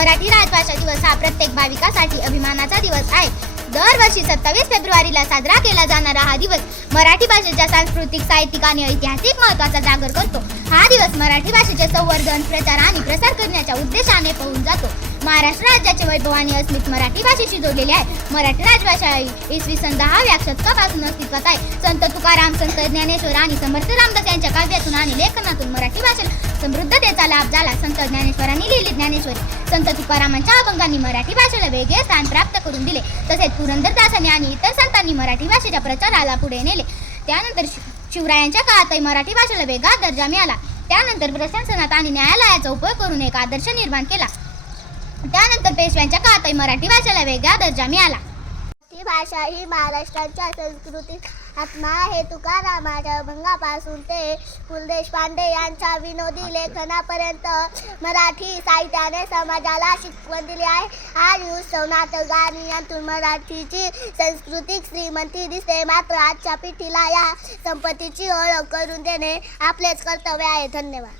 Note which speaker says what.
Speaker 1: मराठी राजभाषा दिवस हा प्रत्येक भाविकासाठी अभिमानाचा दिवस आहे. दरवर्षी सत्तावीस फेब्रुवारीला साजरा केला जाणारा हा दिवस मराठी भाषेच्या सांस्कृतिक साहित्यिक आणि ऐतिहासिक महत्त्वाचा जागर करतो. हा दिवस मराठी भाषेचे संवर्धन प्रचार आणि प्रसार करण्याच्या उद्देशाने पाहून जातो. महाराष्ट्र राज्याचे वैभव आणि अस्मित मराठी भाषेशी जोडलेले आहे. मराठी राजभाषा इसवी सन दहाव्या शतकापासून अस्तित्वात आहे. संत तुकाराम संत ज्ञानेश्वर आणि समर्थ रामदास यांच्या काव्यातून आणि लेखनातून मराठी भाषेला समृद्धतेचा लाभ झाला. संत ज्ञानेश्वरांनी लिहिली ज्ञानेश्वरी. संत तुकारामांच्या अभंगांनी मराठी भाषेला वेगळे स्थान प्राप्त करून दिले. तसेच पुरंदरदासांनी आणि इतर संतांनी मराठी भाषेच्या प्रचाराला पुढे नेले. त्यानंतर शि- शिवरायांच्या काळातही मराठी भाषेला वेगळा दर्जा मिळाला. त्यानंतर प्रशासनात आणि न्यायालयाचा उपयोग करून एक आदर्श निर्माण केला. त्यानंतर पेशव्यांच्या काळातही मराठी भाषेला वेगळा दर्जा मिळाला.
Speaker 2: भाषा ही महाराष्ट्राच्या संस्कृतीत आत्मा आहे. तुकारामाच्या अभंगापासून ते पु देशपांडे यांच्या विनोदी लेखनापर्यंत मराठी साहित्याने समाजाला शिकवण दिली आहे. आज उत्सव नाटक यातून मराठीची सांस्कृतिक श्रीमंती दिसते. मात्र आजच्या पिढीला या संपत्तीची ओळख करून देणे आपलेच कर्तव्य आहे. धन्यवाद.